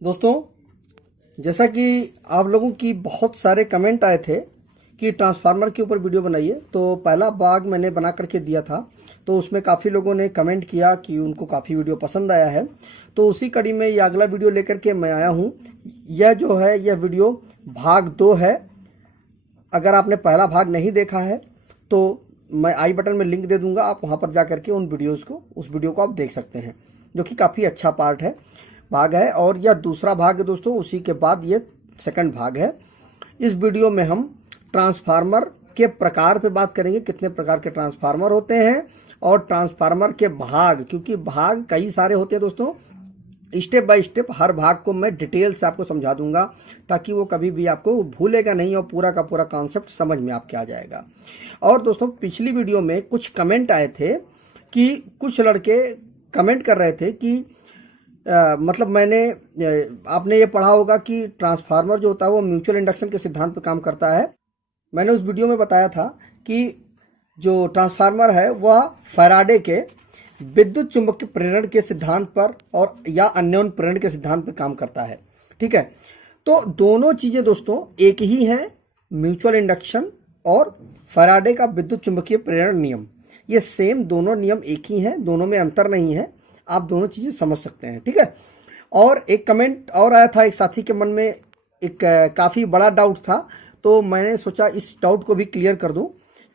दोस्तों, जैसा कि आप लोगों की बहुत सारे कमेंट आए थे कि ट्रांसफार्मर के ऊपर वीडियो बनाइए, तो पहला भाग मैंने बना करके दिया था। तो उसमें काफ़ी लोगों ने कमेंट किया कि उनको काफ़ी वीडियो पसंद आया है। तो उसी कड़ी में ये अगला वीडियो लेकर के मैं आया हूँ। यह जो है यह वीडियो भाग 2 है। अगर आपने पहला भाग नहीं देखा है तो मैं आई बटन में लिंक दे दूंगा, आप वहाँ पर जा करके उस वीडियो को आप देख सकते हैं, जो कि काफ़ी अच्छा भाग है। और यह दूसरा भाग है दोस्तों, उसी के बाद ये सेकंड भाग है। इस वीडियो में हम ट्रांसफार्मर के प्रकार पे बात करेंगे, कितने प्रकार के ट्रांसफार्मर होते हैं और ट्रांसफार्मर के भाग, क्योंकि भाग कई सारे होते हैं दोस्तों। स्टेप बाय स्टेप हर भाग को मैं डिटेल से आपको समझा दूंगा, ताकि वो कभी भी आपको भूलेगा नहीं और पूरा का पूरा कॉन्सेप्ट समझ में आपके आ जाएगा। और दोस्तों, पिछली वीडियो में कुछ कमेंट आए थे कि कुछ लड़के कमेंट कर रहे थे कि मतलब आपने ये पढ़ा होगा कि ट्रांसफार्मर जो होता है वो म्यूचुअल इंडक्शन के सिद्धांत पर काम करता है। मैंने उस वीडियो में बताया था कि जो ट्रांसफार्मर है वह फैराडे के विद्युत चुंबकीय प्रेरण के सिद्धांत पर और या अन्योन्य प्रेरण के सिद्धांत पर काम करता है। ठीक है, तो दोनों चीज़ें दोस्तों एक ही हैं, म्यूचुअल इंडक्शन और फैराडे का विद्युत चुंबकीय प्रेरण नियम। ये सेम दोनों नियम एक ही हैं, दोनों में अंतर नहीं है। आप दोनों चीज़ें समझ सकते हैं। ठीक है, और एक कमेंट और आया था, एक साथी के मन में एक काफ़ी बड़ा डाउट था, तो मैंने सोचा इस डाउट को भी क्लियर कर दूं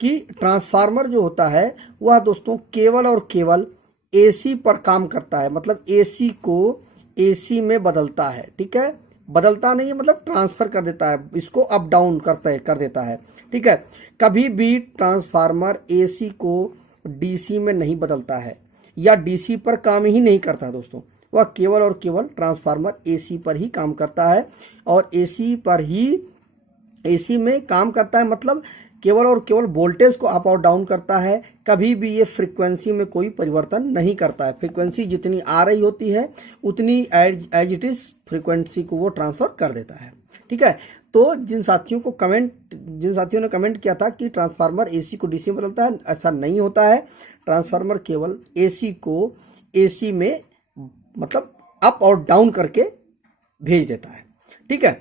कि ट्रांसफार्मर जो होता है वह दोस्तों केवल और केवल एसी पर काम करता है। मतलब एसी को एसी में बदलता है। ठीक है, बदलता नहीं है, मतलब ट्रांसफर कर देता है, इसको अप डाउन कर देता है। ठीक है, कभी भी ट्रांसफार्मर एसी को डीसी में नहीं बदलता है या डीसी पर काम ही नहीं करता दोस्तों। वह केवल और केवल ट्रांसफार्मर एसी पर ही काम करता है और एसी में काम करता है, मतलब केवल और केवल वोल्टेज को अप और डाउन करता है। कभी भी ये फ्रीक्वेंसी में कोई परिवर्तन नहीं करता है। फ्रीक्वेंसी जितनी आ रही होती है उतनी एज इट इज फ्रीक्वेंसी को वो ट्रांसफर कर देता है। ठीक है, तो जिन साथियों ने कमेंट किया था कि ट्रांसफार्मर एसी को डीसी में बदलता है, ऐसा नहीं होता है। ट्रांसफार्मर केवल एसी को एसी में मतलब अप और डाउन करके भेज देता है। ठीक है,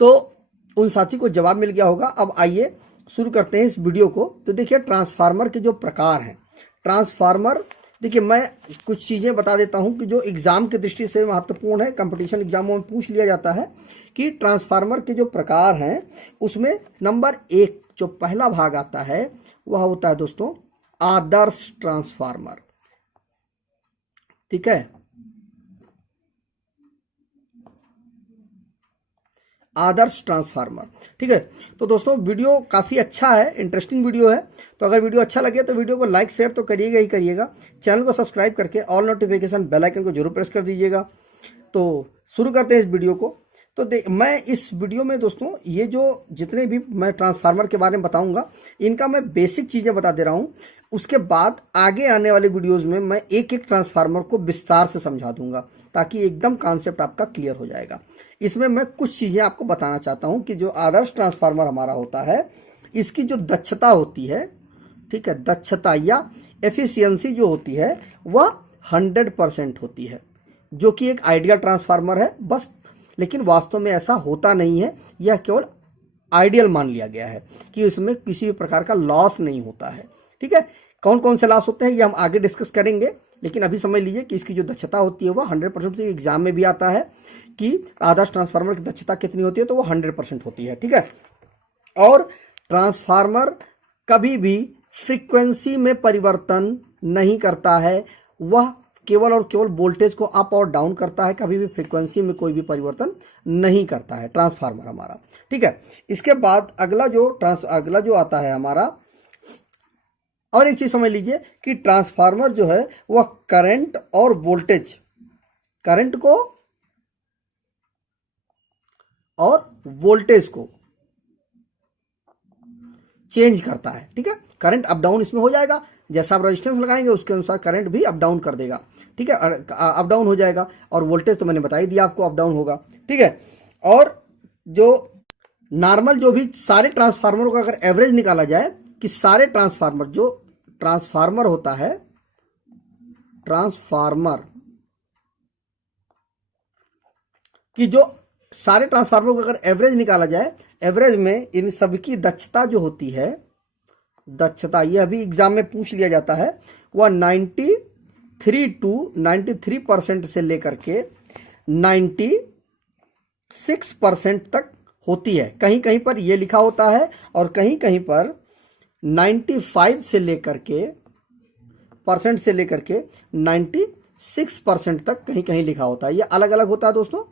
तो उन साथी को जवाब मिल गया होगा। अब आइए शुरू करते हैं इस वीडियो को। तो देखिए, ट्रांसफार्मर के जो प्रकार हैं, ट्रांसफार्मर देखिए मैं कुछ चीज़ें बता देता हूं कि जो एग्जाम की दृष्टि से महत्वपूर्ण है, कंपटीशन एग्जामों में पूछ लिया जाता है कि ट्रांसफार्मर के जो प्रकार हैं उसमें नंबर 1 जो पहला भाग आता है वह होता है दोस्तों आदर्श ट्रांसफार्मर। ठीक है, आदर्श ट्रांसफार्मर। ठीक है, तो दोस्तों वीडियो काफ़ी अच्छा है, इंटरेस्टिंग वीडियो है। तो अगर वीडियो अच्छा लगे तो वीडियो को लाइक शेयर तो करिएगा ही करिएगा। चैनल को सब्सक्राइब करके ऑल नोटिफिकेशन बेल आइकन को जरूर प्रेस कर दीजिएगा। तो शुरू करते हैं इस वीडियो को। तो मैं इस वीडियो में दोस्तों ये जो जितने भी मैं ट्रांसफार्मर के बारे में बताऊंगा, इनका मैं बेसिक चीज़ें बता दे रहा हूँ। उसके बाद आगे आने वाले वीडियोज़ में मैं एक एक ट्रांसफार्मर को विस्तार से समझा दूंगा, ताकि एकदम कॉन्सेप्ट आपका क्लियर हो जाएगा। इसमें मैं कुछ चीज़ें आपको बताना चाहता हूं कि जो आदर्श ट्रांसफार्मर हमारा होता है, इसकी जो दक्षता होती है, ठीक है, दक्षता या एफिशिएंसी जो होती है वह 100% होती है, जो कि एक आइडियल ट्रांसफार्मर है बस। लेकिन वास्तव में ऐसा होता नहीं है, यह केवल आइडियल मान लिया गया है कि इसमें किसी भी प्रकार का लॉस नहीं होता है। ठीक है, कौन कौन से लॉस होते हैं ये हम आगे डिस्कस करेंगे, लेकिन अभी समझ लीजिए कि इसकी जो दक्षता होती है वह 100%। एग्जाम में भी आता है कि आदर्श ट्रांसफार्मर की दक्षता कितनी होती है, तो वो 100% होती है। ठीक है, और ट्रांसफार्मर कभी भी फ्रीक्वेंसी में परिवर्तन नहीं करता है, वह केवल और केवल वोल्टेज को अप और डाउन करता है, कभी भी फ्रीक्वेंसी में कोई भी परिवर्तन नहीं करता है ट्रांसफार्मर हमारा। ठीक है, इसके बाद अगला जो आता है हमारा, और एक चीज समझ लीजिए कि ट्रांसफार्मर जो है वह करंट और वोल्टेज, करंट को और वोल्टेज को चेंज करता है। ठीक है, करंट अप डाउन इसमें हो जाएगा, जैसा आप रेजिस्टेंस लगाएंगे उसके अनुसार करंट भी अप डाउन कर देगा। ठीक है, अप डाउन हो जाएगा। और वोल्टेज तो मैंने बता ही दिया आपको, अप डाउन होगा। ठीक है, और जो नॉर्मल जो भी सारे ट्रांसफार्मरों का अगर एवरेज निकाला जाए कि सारे ट्रांसफार्मर जो ट्रांसफार्मर होता है, ट्रांसफार्मर कि जो सारे ट्रांसफार्मर को अगर एवरेज निकाला जाए, एवरेज में इन सबकी दक्षता जो होती है, दक्षता ये अभी एग्जाम में पूछ लिया जाता है, वह 93% से लेकर के 96% तक होती है। कहीं कहीं पर यह लिखा होता है और कहीं कहीं पर 95 से लेकर के 96% तक कहीं कहीं लिखा होता है। ये अलग अलग होता है दोस्तों।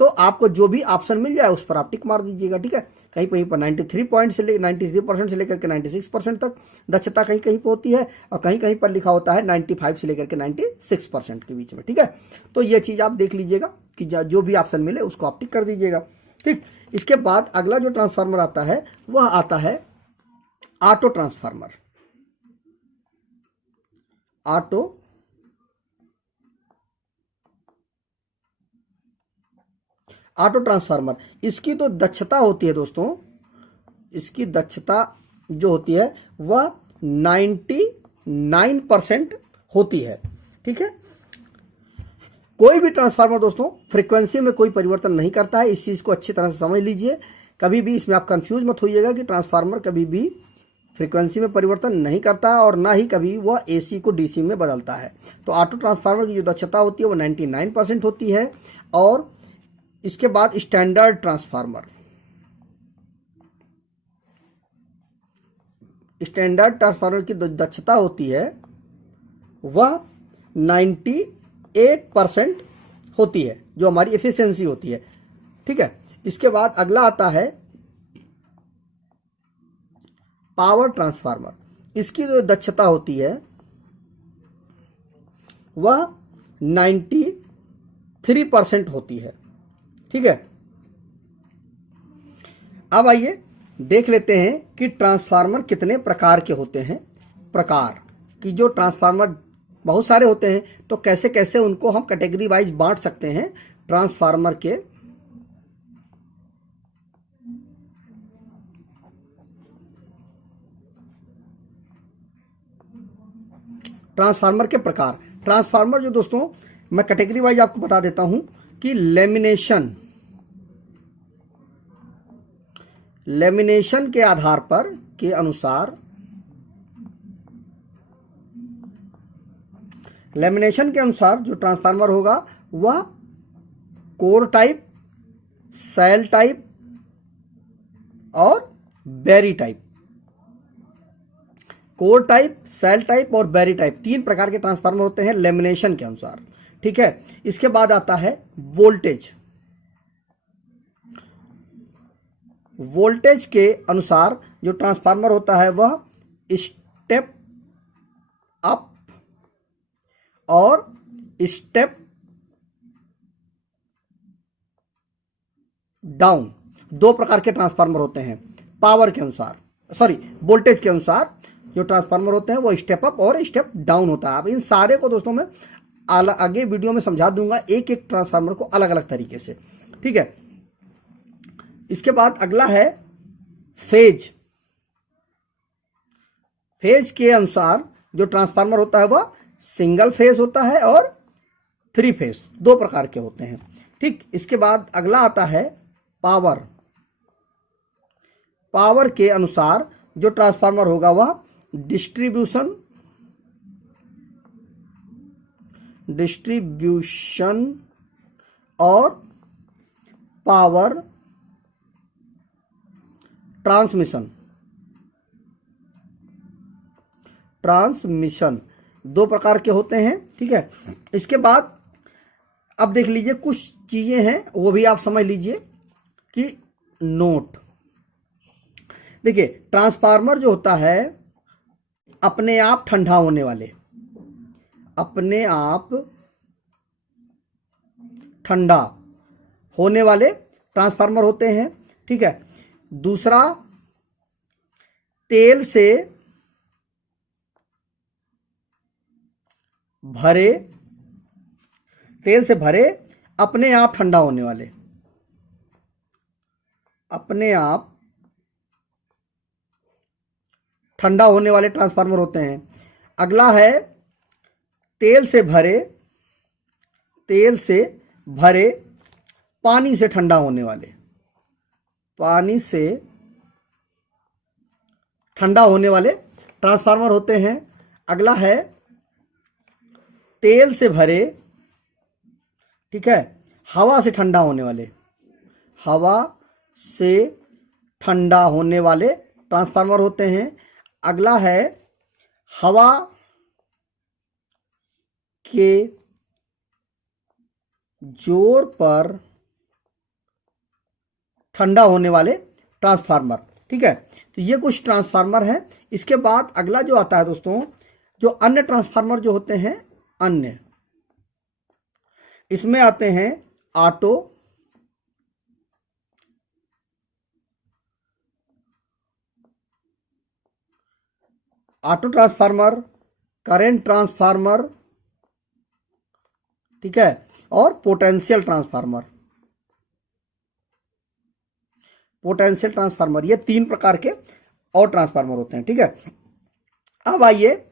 तो आपको जो भी ऑप्शन मिल जाए उस पर आप टिक मार दीजिएगा, ठीक है। कहीं कहीं पर 93% से लेकर के 96% तक दक्षता कहीं कहीं पर होती है और कहीं कहीं पर लिखा होता है 95 से लेकर के 96% के बीच में, ठीक है। तो ये चीज़ आप देख लीजिएगा कि जो भी ऑप्शन मिले उसको आप टिक कर दीजिएगा, ठीक। इसके बाद अगला जो ट्रांसफार्मर आता है वह आता है ऑटो ट्रांसफार्मर। ऑटो ट्रांसफार्मर, इसकी तो दक्षता होती है दोस्तों, इसकी दक्षता जो होती है वह 99% होती है, ठीक है। कोई भी ट्रांसफार्मर दोस्तों फ्रीक्वेंसी में कोई परिवर्तन नहीं करता है, इस चीज़ को अच्छी तरह से समझ लीजिए। कभी भी इसमें आप कंफ्यूज मत होइएगा कि ट्रांसफार्मर कभी भी फ्रीक्वेंसी में परिवर्तन नहीं करता है और ना ही कभी वह एसी को डीसी में बदलता है। तो ऑटो ट्रांसफार्मर की जो दक्षता होती है वो 99% होती है। और इसके बाद स्टैंडर्ड ट्रांसफार्मर, स्टैंडर्ड ट्रांसफार्मर की दक्षता होती है वह 98% होती है, जो हमारी एफिशिएंसी होती है, ठीक है। इसके बाद अगला आता है पावर ट्रांसफार्मर। इसकी जो दक्षता होती है वह 93% होती है, ठीक है। अब आइए देख लेते हैं कि ट्रांसफार्मर कितने प्रकार के होते हैं। प्रकार कि जो ट्रांसफार्मर बहुत सारे होते हैं तो कैसे कैसे उनको हम कैटेगरी वाइज बांट सकते हैं। ट्रांसफार्मर के प्रकार। ट्रांसफार्मर जो दोस्तों मैं कैटेगरी वाइज आपको बता देता हूं कि लेमिनेशन के आधार पर के अनुसार, लेमिनेशन के अनुसार जो ट्रांसफार्मर होगा वह कोर टाइप, सेल टाइप और berry type. Core type, cell type और बैरी टाइप 3 प्रकार के ट्रांसफार्मर होते हैं लेमिनेशन के अनुसार, ठीक है। इसके बाद आता है वोल्टेज। वोल्टेज के अनुसार जो ट्रांसफार्मर होता है वह स्टेप अप और स्टेप डाउन 2 प्रकार के ट्रांसफार्मर होते हैं। पावर के अनुसार, वोल्टेज के अनुसार जो ट्रांसफार्मर होते हैं वो स्टेप अप और स्टेप डाउन होता है। अब इन सारे को दोस्तों मैं आगे वीडियो में समझा दूंगा एक एक ट्रांसफार्मर को अलग अलग तरीके से, ठीक है। इसके बाद अगला है फेज। फेज के अनुसार जो ट्रांसफार्मर होता है वह सिंगल फेज होता है और 3 फेज, 2 प्रकार के होते हैं, ठीक। इसके बाद अगला आता है पावर। पावर के अनुसार जो ट्रांसफार्मर होगा वह डिस्ट्रीब्यूशन और पावर ट्रांसमिशन 2 प्रकार के होते हैं, ठीक है। इसके बाद अब देख लीजिए कुछ चीजें हैं वो भी आप समझ लीजिए कि नोट। देखिए ट्रांसफार्मर जो होता है अपने आप ठंडा होने वाले, अपने आप ठंडा होने वाले ट्रांसफार्मर होते हैं, ठीक है। दूसरा तेल से भरे अपने आप ठंडा होने वाले, अपने आप ठंडा होने वाले ट्रांसफार्मर होते हैं। अगला है तेल से भरे पानी से ठंडा होने वाले, पानी से ठंडा होने वाले ट्रांसफार्मर होते हैं। अगला है तेल से भरे, ठीक है, हवा से ठंडा होने वाले, हवा से ठंडा होने वाले ट्रांसफार्मर होते हैं। अगला है हवा के जोर पर ठंडा होने वाले ट्रांसफार्मर, ठीक है। तो ये कुछ ट्रांसफार्मर है। इसके बाद अगला जो आता है दोस्तों, जो अन्य ट्रांसफार्मर जो होते हैं, अन्य, इसमें आते हैं auto, auto transformer, current transformer, ठीक है, और पोटेंशियल ट्रांसफार्मर। पोटेंशियल ट्रांसफार्मर, ये 3 प्रकार के और ट्रांसफार्मर होते हैं, ठीक है। अब आइए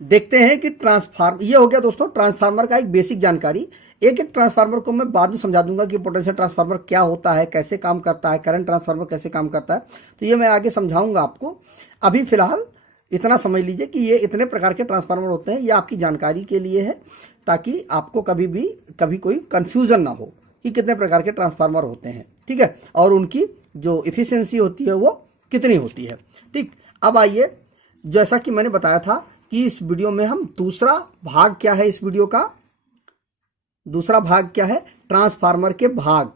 देखते हैं कि ट्रांसफार्मर, ये हो गया दोस्तों ट्रांसफार्मर का एक बेसिक जानकारी। एक एक ट्रांसफार्मर को मैं बाद में समझा दूंगा कि पोटेंशियल ट्रांसफार्मर क्या होता है, कैसे काम करता है, करंट ट्रांसफार्मर कैसे काम करता है, तो ये मैं आगे समझाऊंगा आपको। अभी फिलहाल इतना समझ लीजिए कि ये इतने प्रकार के ट्रांसफार्मर होते हैं। ये आपकी जानकारी के लिए है, ताकि आपको कभी कोई कंफ्यूजन ना हो कि कितने प्रकार के ट्रांसफार्मर होते हैं, ठीक है, और उनकी जो इफिशियंसी होती है वो कितनी होती है, ठीक। अब आइए, जैसा कि मैंने बताया था कि इस वीडियो में हम दूसरा भाग क्या है, इस वीडियो का दूसरा भाग क्या है, ट्रांसफार्मर के भाग।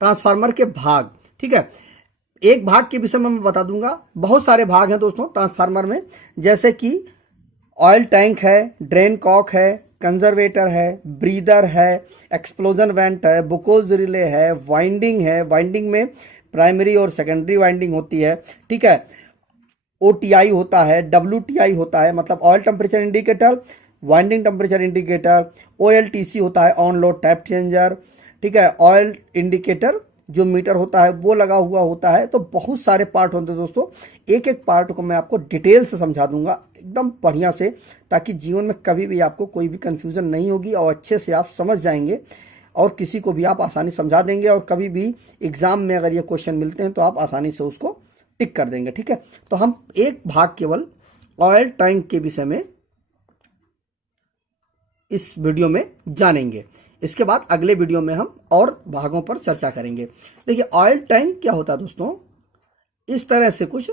ट्रांसफार्मर के भाग, ठीक है। एक भाग के विषय में मैं बता दूंगा। बहुत सारे भाग हैं दोस्तों ट्रांसफार्मर में, जैसे कि ऑयल टैंक है, ड्रेन कॉक है, कंजर्वेटर है, ब्रीदर है, एक्सप्लोजन वेंट है, बुकोज रिले है, वाइंडिंग में प्राइमरी और सेकेंडरी वाइंडिंग होती है, ठीक है। OTI होता है, WTI होता है, मतलब oil temperature indicator, winding temperature indicator, OLTC होता है, ऑन लोड टैप चेंजर, ठीक है, ऑयल इंडिकेटर जो मीटर होता है वो लगा हुआ होता है। तो बहुत सारे पार्ट होते हैं दोस्तों। एक एक पार्ट को मैं आपको डिटेल से समझा दूंगा एकदम बढ़िया से, ताकि जीवन में कभी भी आपको कोई भी कंफ्यूजन नहीं होगी और अच्छे से आप समझ जाएंगे और किसी को भी आप आसानी समझा देंगे। और कभी भी एग्जाम में अगर ये क्वेश्चन मिलते हैं तो आप आसानी से उसको टिक कर देंगे, ठीक है। तो हम एक भाग केवल ऑयल टैंक के विषय में इस वीडियो में जानेंगे। इसके बाद अगले वीडियो में हम और भागों पर चर्चा करेंगे। देखिए ऑयल टैंक क्या होता है दोस्तों, इस तरह से कुछ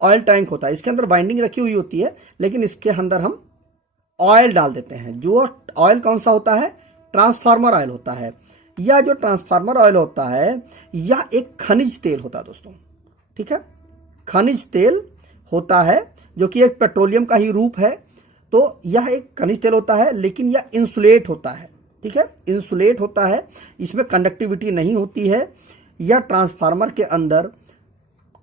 ऑयल टैंक होता है। इसके अंदर बाइंडिंग रखी हुई होती है, लेकिन इसके अंदर हम ऑयल डाल देते हैं। जो ऑयल कौन सा होता है, ट्रांसफार्मर ऑयल होता है। यह जो ट्रांसफार्मर ऑयल होता है यह एक खनिज तेल होता है दोस्तों, ठीक है, खनिज तेल होता है जो कि एक पेट्रोलियम का ही रूप है। तो यह एक खनिज तेल होता है, लेकिन यह इंसुलेट होता है, ठीक है, इंसुलेट होता है, इसमें कंडक्टिविटी नहीं होती है। यह ट्रांसफार्मर के अंदर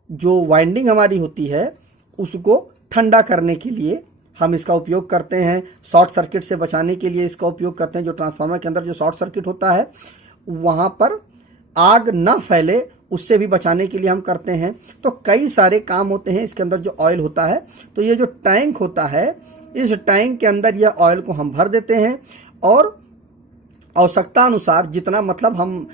जो वाइंडिंग हमारी होती है उसको ठंडा करने के लिए हम इसका उपयोग करते हैं। शॉर्ट सर्किट से बचाने के लिए इसका उपयोग करते हैं। जो ट्रांसफार्मर के अंदर जो शॉर्ट सर्किट होता है वहाँ पर आग न फैले, उससे भी बचाने के लिए हम करते हैं। तो कई सारे काम होते हैं इसके अंदर जो ऑयल होता है। तो ये जो टैंक होता है, इस टैंक के अंदर यह ऑयल को हम भर देते हैं और आवश्यकता अनुसार जितना, मतलब हम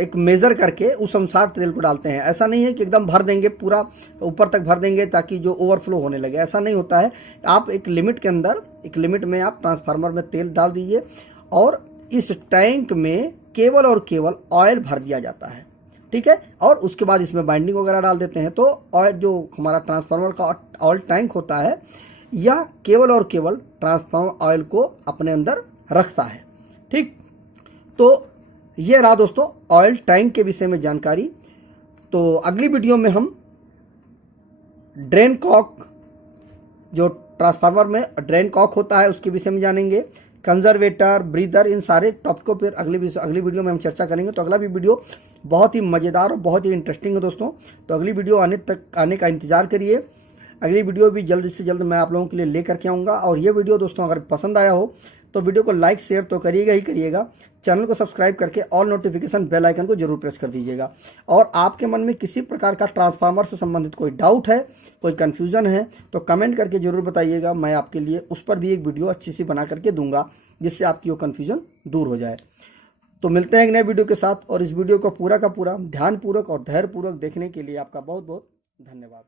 एक मेज़र करके उस अनुसार तेल को डालते हैं। ऐसा नहीं है कि एकदम भर देंगे, पूरा ऊपर तक भर देंगे ताकि जो ओवरफ्लो होने लगे, ऐसा नहीं होता है। आप एक लिमिट के अंदर, एक लिमिट में आप ट्रांसफार्मर में तेल डाल दीजिए और इस टैंक में केवल और केवल ऑयल भर दिया जाता है, ठीक है। और उसके बाद इसमें बाइंडिंग वगैरह डाल देते हैं। तो ऑयल, जो हमारा ट्रांसफार्मर का ऑयल टैंक होता है, यह केवल और केवल ट्रांसफार्मर ऑयल को अपने अंदर रखता है, ठीक। तो ये रहा दोस्तों ऑयल टैंक के विषय में जानकारी। तो अगली वीडियो में हम ड्रेन कॉक, जो ट्रांसफार्मर में ड्रेन कॉक होता है उसके विषय में जानेंगे। कंजर्वेटर, ब्रीदर, इन सारे टॉपिकों पर अगली वीडियो में हम चर्चा करेंगे। तो अगला भी वीडियो बहुत ही मज़ेदार और बहुत ही इंटरेस्टिंग है दोस्तों। तो अगली वीडियो आने का इंतज़ार करिए। अगली वीडियो भी जल्द से जल्द मैं आप लोगों के लिए लेकर के आऊँगा। और ये वीडियो दोस्तों अगर पसंद आया हो तो वीडियो को लाइक शेयर तो करिएगा ही करिएगा। चैनल को सब्सक्राइब करके ऑल नोटिफिकेशन बेल आइकन को जरूर प्रेस कर दीजिएगा। और आपके मन में किसी प्रकार का ट्रांसफार्मर से संबंधित कोई डाउट है, कोई कन्फ्यूज़न है, तो कमेंट करके ज़रूर बताइएगा। मैं आपके लिए उस पर भी एक वीडियो अच्छी सी बना करके दूंगा, जिससे आपकी वो कन्फ्यूज़न दूर हो जाए। तो मिलते हैं एक नए वीडियो के साथ, और इस वीडियो को पूरा का पूरा ध्यानपूर्वक और धैर्यपूर्वक देखने के लिए आपका बहुत बहुत धन्यवाद।